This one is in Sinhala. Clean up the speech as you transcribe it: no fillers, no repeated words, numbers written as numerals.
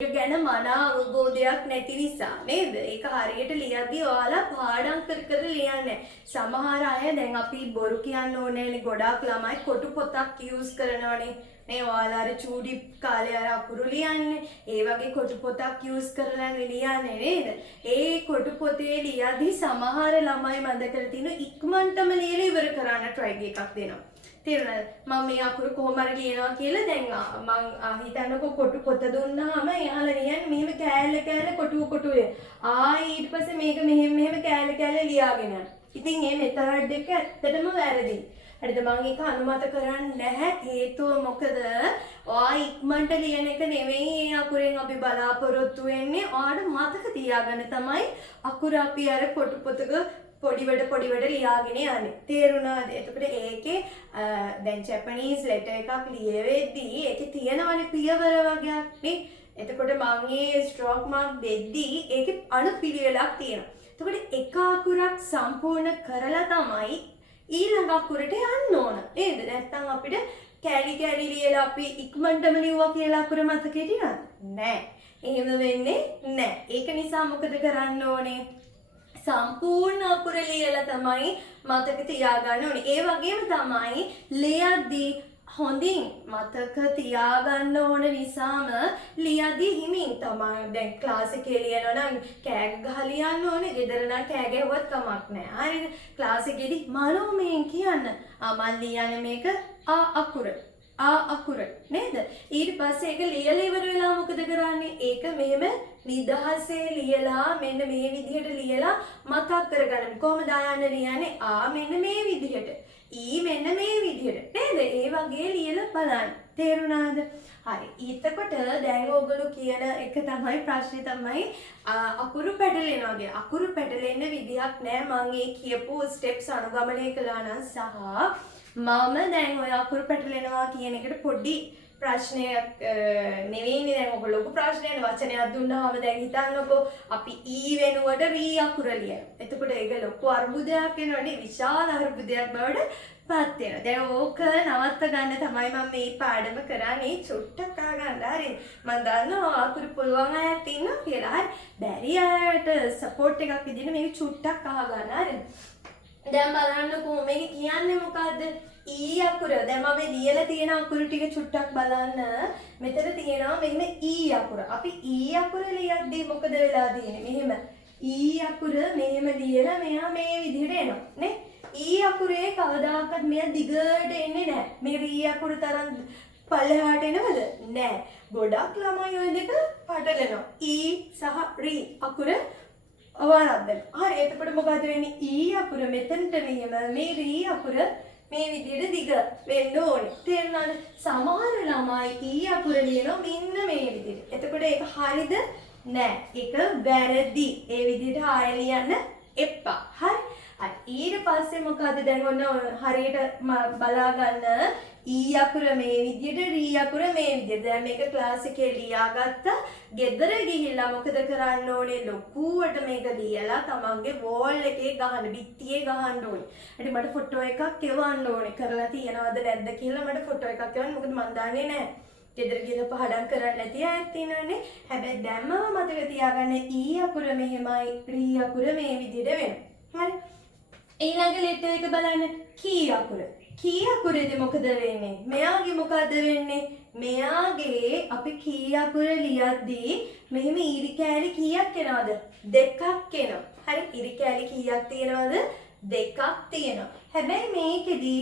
ගැන මනා අවබෝධයක් නැති නිසා නේද? ඒක හරියට ලියද්දී ඔයාලා පාඩම් කර කර ලියන්නේ. සමහර අය දැන් අපි බොරු කියන්න ඕනේනේ, ගොඩාක් ළමයි කොටු පොතක් යූස් කරනවනේ. මේ ඔයාලා අර චූඩි කාලේ අර අකුරු ලියන්නේ. ඒ වගේ කොටු පොතක් යූස් කරලා ලියන්නේ නේද? ඒ කොටු පොතේ ලියද්දී සමහර ළමයි මන්ද කරලා තිනු ඉක්මනටම ලියලා ඉවර කරන්න try එකක් දෙනවා. මම මේ අකුරු කොහොම හරි ලියනවා කියලා දැන් මං හිතන්නකෝ කොටු පොත දුන්නාම එයාලා ලියන්නේ මෙහෙම කෑල්ල කොටු ඊට පස්සේ මේක මෙහෙම කෑල්ල ලියාගෙන යනවා. ඉතින් මේ මෙතඩ් එක ඇත්තටම වැරදි. හරිද? මම ඒක අනුමත කරන්නේ නැහැ. හේතුව මොකද? ඔයා ඉක්මනට ලියන එක නෙවෙයි මේ අකුරෙන් අපි බලාපොරොත්තු වෙන්නේ. ඔයාට මතක තියාගන්න තමයි අකුර අපි අර කොටු පොතක පොඩිවට ලියාගෙන යන්නේ. තේරුණාද? එතකොට ඒකේ දැන් ජපනීස් ලෙටර් එකක් ලියවෙද්දී ඒකේ තියෙනවනේ පියවර වගේක් නේ. එතකොට මම මේ ස්ට්‍රෝක් මාක් දෙද්දී ඒකේ අනුපිළිවෙලක් තියෙනවා. එතකොට එක අකුරක් සම්පූර්ණ කරලා තමයි ඊළඟ අකුරට යන්න ඕන. නේද? නැත්තම් අපිට කැලි ලියලා අපි ඉක්මනටම ලියුවා කියලා අකුර මතකෙ තියනවද? නෑ. එහෙම වෙන්නේ නෑ. ඒක නිසා මොකද කරන්න ඕනේ? සම්පූර්ණ අකුර ලියලා තමයි මතක තියාගන්න ඕනේ. ඒ වගේම තමයි ලියද්දී හොඳින් මතක තියාගන්න ඕන නිසාම ලියද්දී හිමින් තමයි දැන් ක්ලාස් එකේ ලියනවා නම් කෑ ගහ ලියන්න ඕනේ. ගෙදර නම් කෑ ගැහුවත් කමක් නැහැ. හරිද? ක්ලාස් එකේදී මනෝමයෙන් කියන්න. මම ලියන්නේ මේක අකුර. අකුර නේද? ඊට පස්සේ ඒක ලියලා ඉවර වෙලා මොකද කරන්නේ? ඒක මෙහෙම නිදහසේ ලියලා මෙන්න මේ විදිහට ලියලා මතක් කරගන්න. කොහොමද ආයන්න ලියන්නේ? මෙන්න මේ විදිහට. මෙන්න මේ විදිහට. නේද? ඒ වගේ ලියලා බලන්න. තේරුණාද? හරි. ඊටකොට දැන් ඔයගොල්ලෝ කියන එක තමයි ප්‍රශ්නේ තමයි අකුරු පැටලෙනවා කියන්නේ. අකුරු පැටලෙන්න විදියක් නැහැ. මම ඒ කියපු ස්ටෙප්ස් අනුගමනය කළා නම් සහ මම දැන් ඔය අකුරු පැටලෙනවා කියන එකට පොඩි ප්‍රශ්නයක් නෙවෙයිනේ. දැන් ඔක ලොකු ප්‍රශ්නයක්. වචනයක් දුන්නාම දැන් හිතන්නකෝ අපි වෙනුවට රී අකුර ලියන. එතකොට ඒක ලොකු අර්බුදයක් වෙනවනේ. විශාල අර්බුදයක් බවට පත් වෙනවා. දැන් ඕක නවත්ත ගන්න තමයි මම මේ පාඩම කරන්නේ. චුට්ටක් අහගන්න. හරි. මම දන්නවා අකුරු පුළුවන් අයත් ඉන්නවා කියලා. හරි. බැරි අයට සපෝට් එකක් විදිහට මේක චුට්ටක් අහගන්න. හරි. දැන් බලන්නකෝ මේක කියන්නේ මොකද්ද? අකුර. දැන් මම ලියලා තියෙන අකුරු ටික චුට්ටක් බලන්න. මෙතන තියෙනවා මෙහෙම අකුර. අපි අකුර ලියද්දී මොකද වෙලා තියෙන්නේ? මෙහෙම අකුර මෙහෙම ලියලා මෙයා මේ විදිහට එනවා නේ. අකුරේ කවදාකවත් මෙයා දිගට එන්නේ නැහැ. මේ අකුර තරම් පල්ලෙහාට එනවද? නැහැ. ගොඩක් ළමයි ওই දෙක පටලනවා. සහ අකුර අවරද්දන. හරි. එතකොට මොකද වෙන්නේ? අකුර මෙතනට මෙහෙම මේ අකුර මේ විදිහට දිග වෙන්න ඕනේ. තේරුණාද? සමහර ළමයි අකුර ලියනවා මෙන්න මේ විදිහට. එතකොට ඒක හරිද? නෑ. ඒක වැරදි. ඒ විදිහට ආයෙ ලියන්න එපා. හරි. ඊට පස්සේ මොකද දැන් ඔන්න හරියට බලා ගන්න. අකුර මේ විදිහට අකුර මේ විදිහට. දැන් මේක ක්ලාස් එකේ ලියාගත්තා. ගෙදර ගිහිල්ලා මොකද කරන්න ඕනේ? ලොකුවට මේක ලියලා තමන්ගේ වෝල් එකේ ගහන්න, බිත්තියේ ගහන්න ඕනේ. ඊට මට ෆොටෝ එකක් එවන්න ඕනේ. කරලා තියනවද නැද්ද කියලා මට ෆොටෝ එකක් එවන්න. මොකද මන් දන්නේ නැහැ. ගෙදර ගිහලා පාඩම් කරන්න නැති අයත් ඉන්නවනේ. හැබැයි දැම්මම මතක තියාගන්න අකුර මෙහෙමයි, අකුර මේ විදිහට වෙනවා. හරි. ඊළඟ ලෙටර් එක බලන්න. අකුර. අකුරේදී මොකද වෙන්නේ? මෙයාගේ මොකද වෙන්නේ? මෙයාගේ අපි අකුර ලියද්දී මෙහෙම ඊරි කෑලි කීයක් එනවද? දෙකක් එනවා. හරි. ඊරි කෑලි කීයක් තියෙනවද? දෙකක් තියෙනවා. හැබැයි මේකෙදී